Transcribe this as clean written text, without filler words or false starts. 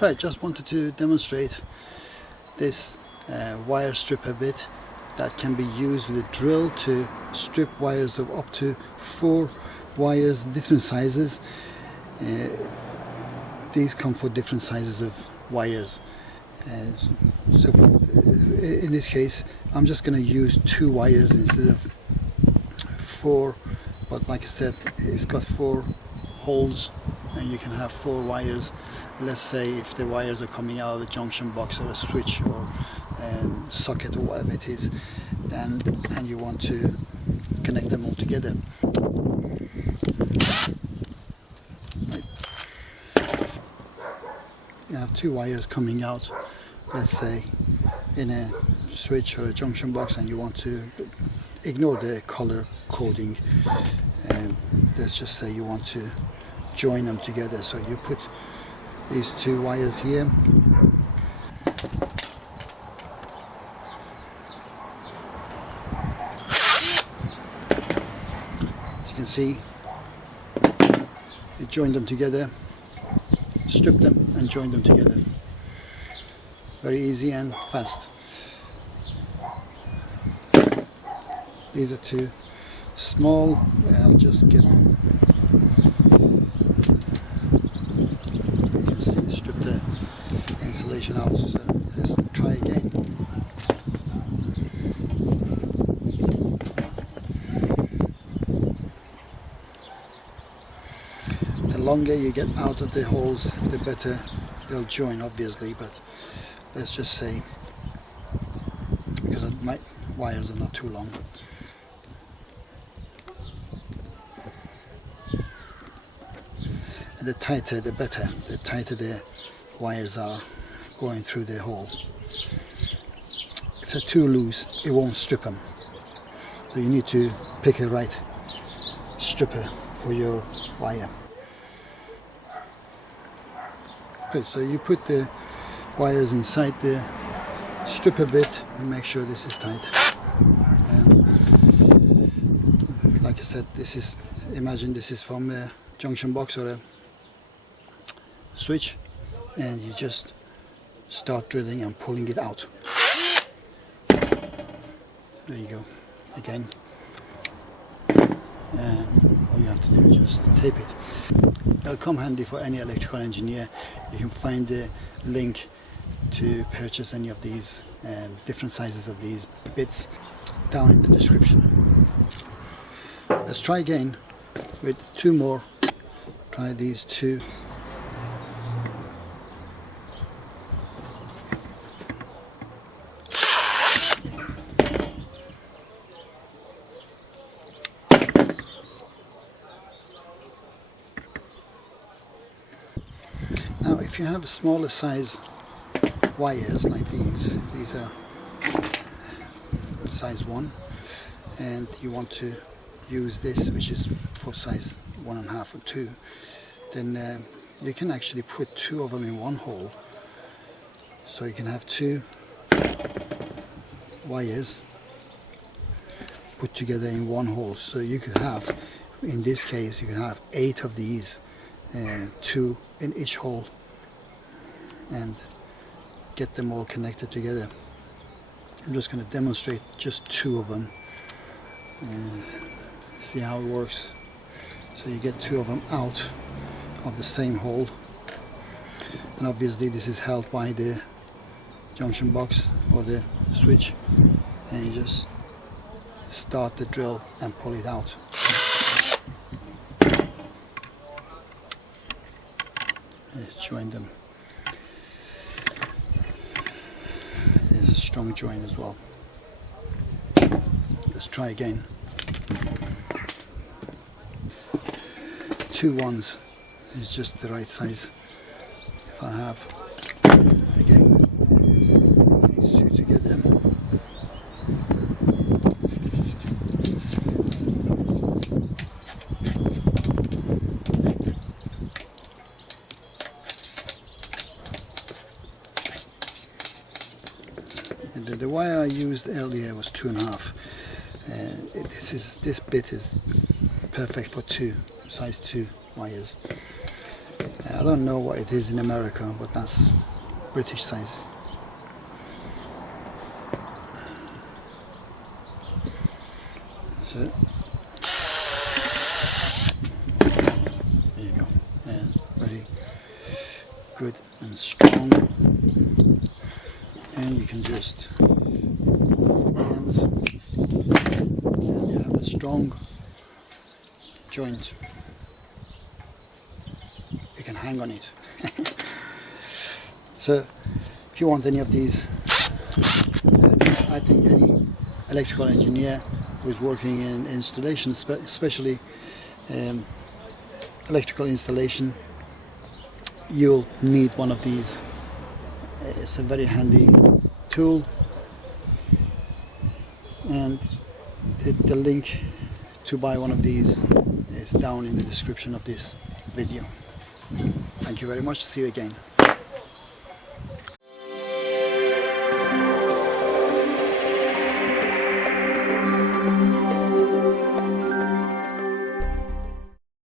Right, just wanted to demonstrate this wire stripper bit that can be used with a drill to strip wires of up to 4 wires, different sizes. These come for different sizes of wires. So in this case I'm just going to use 2 wires instead of 4, but like I said, it's got 4 holes and you can have 4 wires. Let's say if the wires are coming out of a junction box or a switch or a socket or whatever it is, and you want to connect them all together. Right. You have 2 wires coming out, let's say in a switch or a junction box, and you want to ignore the color coding, let's just say you want to join them together. So you put these 2 wires here, as you can see, you join them together, strip them and join them together. Very easy and fast. These are 2 small. I'll just get, you can see, strip the insulation out. So let's try again. The longer you get out of the holes, the better they'll join, obviously, but let's just say, because my wires are not too long. And the tighter the better, the tighter the wires are going through the hole. If they're too loose, it won't strip them. So you need to pick a right stripper for your wire. Okay, so you put the wires inside the stripper bit and make sure this is tight. And like I said, this is, imagine this is from a junction box or a switch, and you just start drilling and pulling it out. There you go, again. And all you have to do is just tape it. It'll come handy for any electrical engineer. You can find the link to purchase any of these different sizes of these bits down in the description. Let's try again with 2 more. Try these 2. Now if you have smaller size wires like these are size 1, and you want to use this, which is for size 1.5 or 2, then you can actually put 2 of them in one hole. So you can have 2 wires put together in one hole. So you could have, in this case, you can have 8 of these, 2 in each hole, and get them all connected together. I'm just going to demonstrate just 2 of them and see how it works. So you get 2 of them out of the same hole, and obviously this is held by the junction box or the switch, and you just start the drill and pull it out. Let's join them. There's a strong join as well. Let's try again. 2 ones is just the right size. If I have, again, these 2 together. The wire I used earlier was 2.5. This bit is perfect for 2, size 2 wires. I don't know what it is in America, but that's British size. So there you go. Very good and strong, and you can just hands, and you have a strong joint. You can hang on it. So if you want any of these, I think any electrical engineer who's working in installation, especially electrical installation, you'll need one of these. It's a very handy tool, and the link to buy one of these is down in the description of this video. Thank you very much. See you again.